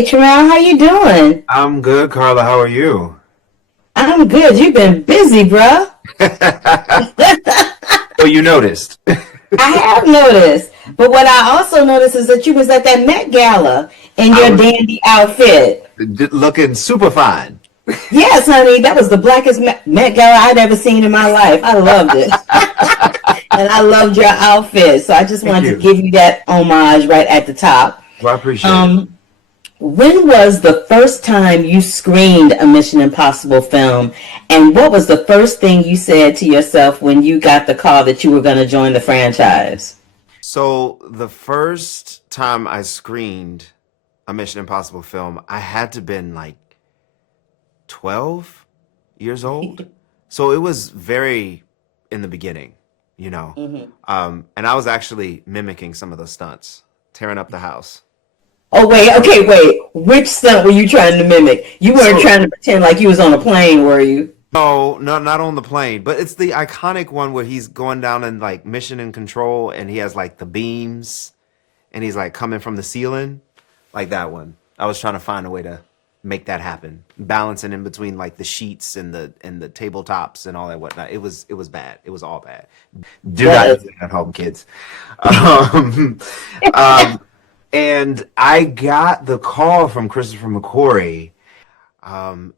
Hey, Trammel, how you doing? I'm good, Carla. How are you? I'm good. You've been busy, bruh. Well, you noticed. I have noticed. But what I also noticed is that you was at that Met Gala in I your was dandy outfit. looking super fine. Yes, honey, that was the blackest Met Gala I'd ever seen in my life. I loved it. And I loved your outfit. So I just Thank wanted to you. give you that homage right at the top. Well, I appreciate it. Um, When was the first time you screened a Mission Impossible film? And what was the first thing you said to yourself when you got the call that you were going to join the franchise? So, the first time I screened a Mission Impossible film, I had to been like 12 years old. So, it was very in the beginning, you know. Mhm. And I was actually mimicking some of the stunts, tearing up the house. Oh, wait, okay, wait. Which stunt were you trying to mimic? You weren't So, trying to pretend like you was on a plane, were you? no, not on the plane, but it's the iconic one where he's going down in like mission and control and he has like the beams and he's like coming from the ceiling. Like that one. I was trying to find a way to make that happen. Balancing in between like the sheets and the tabletops and all that whatnot. It was bad. It was all bad. Do not do That that at home, kids. Um, um, and I got the call from Christopher McQuarrie,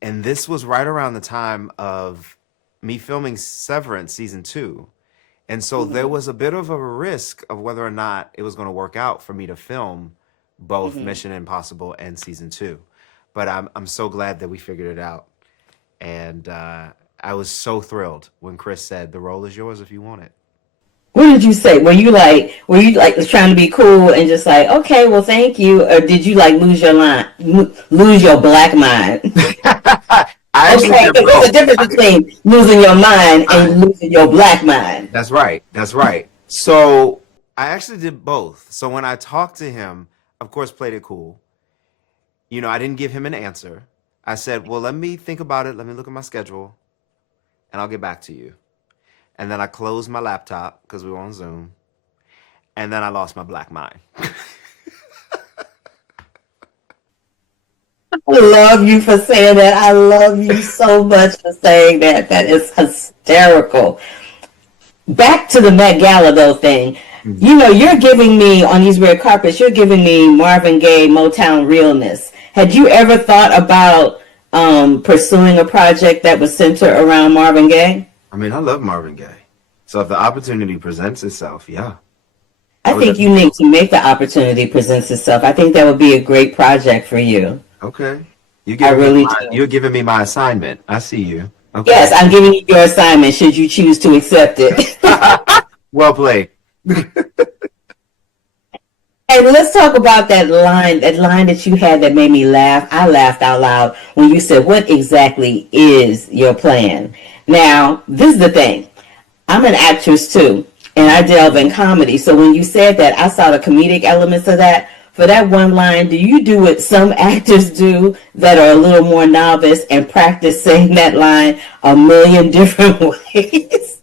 and this was right around the time of me filming Severance season two. And so there mhm, was a bit of a risk of whether or not it was going to work out for me to film both mhm. Mission Impossible and season two. But I'm so glad that we figured it out. And I was so thrilled when Chris said, "The role is yours if you want it." What did you say? Were you like trying to be cool and just like, okay, well, thank you? Or did you like lose your black mind? I actually Okay, did because there's a both. difference between losing your mind and losing your black mind. That's right. That's right. So I actually did both. So when I talked to him, of course, played it cool. I didn't give him an answer. I said, well, let me think about it. Let me look at my schedule and I'll get back to you. And then I closed my laptop because we were on Zoom. And then I lost my black mind. I love you for saying that. I love you so much for saying that. That is hysterical. Back to the Met Gala though thing. Mhm. You know, you're giving me on these red carpets. You're giving me Marvin Gaye Motown realness. Had you ever thought about pursuing a project that was centered around Marvin Gaye? I mean, I love Marvin Gaye. So if the opportunity presents itself, yeah, I I would think you definitely need go. to make the opportunity presents itself. I think that would be a great project for you. Okay. I really You're do. giving me my assignment. I see you. Yes, Okay. I'm giving you your assignment should you choose to accept it. Well played. And let's talk about that line that you had that made me laugh. I laughed out loud when you said, what exactly is your plan? Now, this is the thing. I'm an actress too, and I delve in comedy. So when you said that, I saw the comedic elements of that. For that one line, do you do what some actors do that are a little more novice and practice saying that line a million different ways?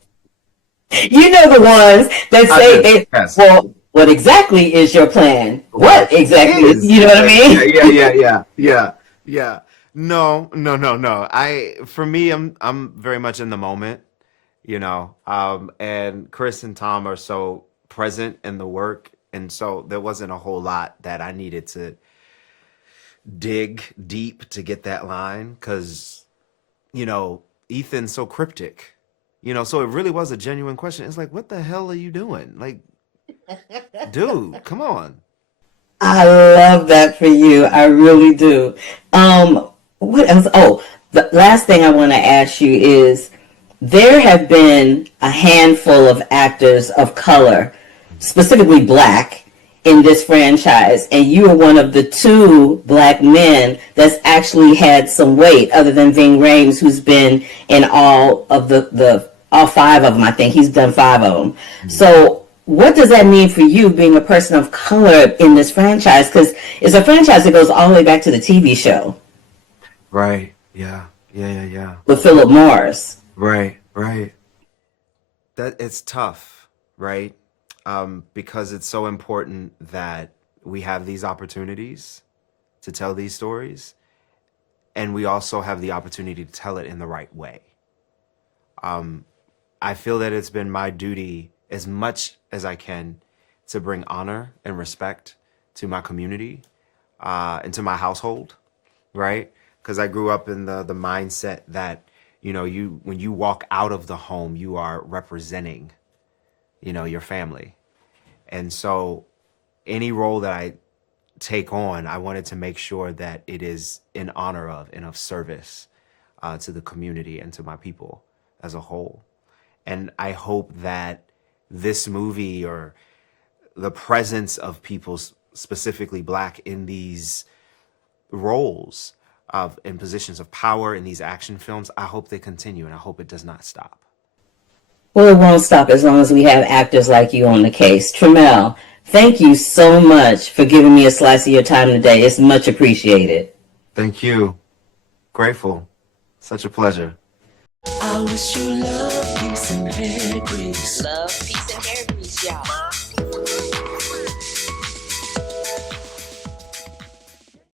You know the ones that I say do. they, Yes. well, what exactly is your plan? What What exactly is, is? you know what I Yeah, yeah, mean? yeah, yeah, yeah, yeah, yeah. No, no, no, no. For me, I'm very much in the moment, and Chris and Tom are so present in the work, and so there wasn't a whole lot that I needed to dig deep to get that line, because, you know, Ethan's so cryptic, so it really was a genuine question. It's like, what the hell are you doing? Like, dude, come on. I love that for you. I really do. What else? Oh, the last thing I want to ask you is there have been a handful of actors of color, specifically black, in this franchise, and you are one of the two black men that's actually had some weight, other than Ving Rhames, who's been in all of the all five of them. I think he's done five of them. So, what does that mean for you, being a person of color in this franchise? Because it's a franchise that goes all the way back to the TV show Right. Yeah. Yeah. Yeah. Yeah. with Philip Morris. Right. Right. That it's tough, right? Because it's so important that we have these opportunities. to tell these stories, and we also have the opportunity to tell it in the right way. I feel that it's been my duty as much as I can to bring honor and respect to my community and to my household, right? Because I grew up in the mindset that, you know, when you walk out of the home, you are representing, you know, your family. And so any role that I take on, I wanted to make sure that it is in honor of and of service to the community and to my people as a whole. And I hope that this movie, or the presence of people, specifically Black, in these roles in positions of power in these action films, I hope they continue, and I hope it does not stop. Well, it won't stop as long as we have actors like you on the case. Trammel, thank you so much for giving me a slice of your time today. It's much appreciated. Thank you. Grateful. Such a pleasure. I wish you love, peace, and hair grease. Love, peace, and hair grease, y'all.